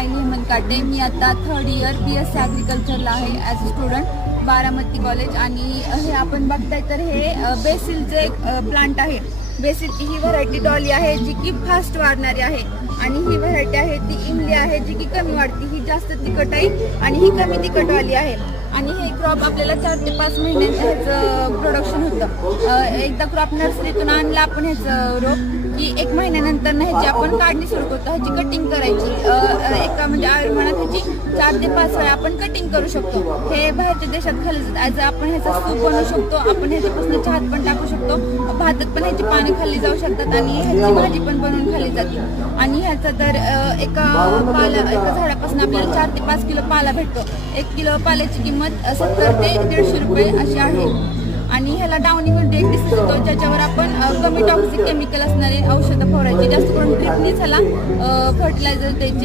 सायली हेमंत काटे. मी आता 3rd year BSc ॲग्रिकल्चरला आहे as a student, Baramati college. आणि हे आपण बघताय तर हे बेसिलचे एक प्लांट आहे. बेसिल ही व्हरायटी डॉली आहे जी की फास्ट वाढणारी आहे, आणि ही व्हरायटी आहे ती इमली आहे जी की कमी वाढते. ही जास्त तिखट आहे आणि ही कमी तिखटवाली आहे. आणि हे क्रॉप आपल्याला 4 ते 5 महिन्यांचं ह्याचं प्रोडक्शन होतं. एकदा क्रॉप नर्सरीतून आणलं आपण ह्याचं रोप की 1 महिन्यानंतर ह्याची आपण काढणी सुरू करतो. ह्याची कटिंग करायची एका म्हणजे आयुर्मानात ह्याची 4 ते 5 वेळा आपण कटिंग करू शकतो. हे बाहेरच्या देशात खाल्लं जातं. ॲज आपण ह्याचा सूप बनवू शकतो, आपण ह्याच्यापासून चहात पण टाकू शकतो, भातात पण ह्याची पानं खाल्ली जाऊ शकतात आणि ह्याची भाजी पण बनवून खाल्ली जाते. आणि ह्याचा तर एका झाडापासून आपल्याला 4 ते 5 किलो पाला भेटतो. 1 किलो पाल्याची किंमत 70 ते 150 रुपये अशी आहे. आणि ह्याला डाउनी मिल्ड्यू एक डिसीज होतो, ज्याच्यावर आपण कमी टॉक्सिक केमिकल असणारे औषधं फवारायचे. जास्त करून ड्रिपनीच ह्याला फर्टिलायझर द्यायचे.